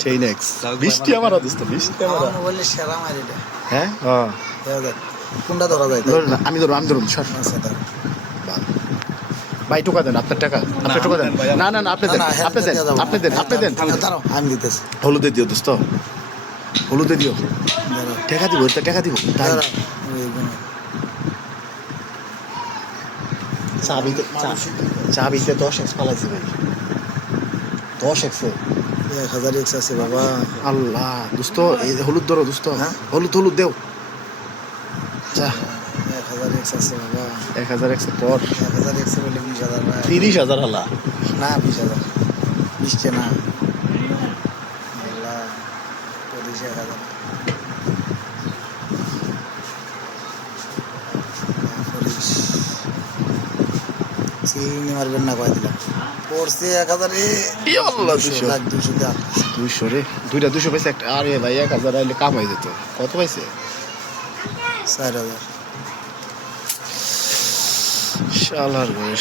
Tenax বৃষ্টি আমার দোস্ত বৃষ্টি আমার মোবাইলে সেরা মারি এটা হ্যাঁ কোনটা ধরা যায় ধরুন না, আমি ধরুন সর আচ্ছা ধর ভাই টোকা দেন আপনার টাকা আপনার টোকা দেন না না না আপনি দেন আপনি দেন আপনি দেন আপনি দেন দাঁড়াও আমি দিতেছি হলুদে দিও দোস্ত হলুদে দিও দাঁড়াও টাকা দিব টাকা দিব তাই দাঁড়াও এইগুলো চাবিতে চাবিতে 10x পালাইছে ভাই 10x 1000 আছে বাবা আল্লাহ দোস্ত এই হলুদ ধরো দোস্ত হ্যাঁ? হলুদ হলুদ দেও যা 1000 আছে বাবা 1000x পর 1000 বলে 20000 ভাই 30,000 হলা না 20000 নিশ্চয় না আল্লাহ 25000 চিনি মারবেন না কয় দিলাম পড়ছে 1000 ই আল্লাহ 200 লাখ 200 টাকা 200 রে দুইটা 200 পাইছে একটা আরে ভাই 1000 আইলে কাম হয়ে যেত কত পাইছে 4000 শালার ঘরে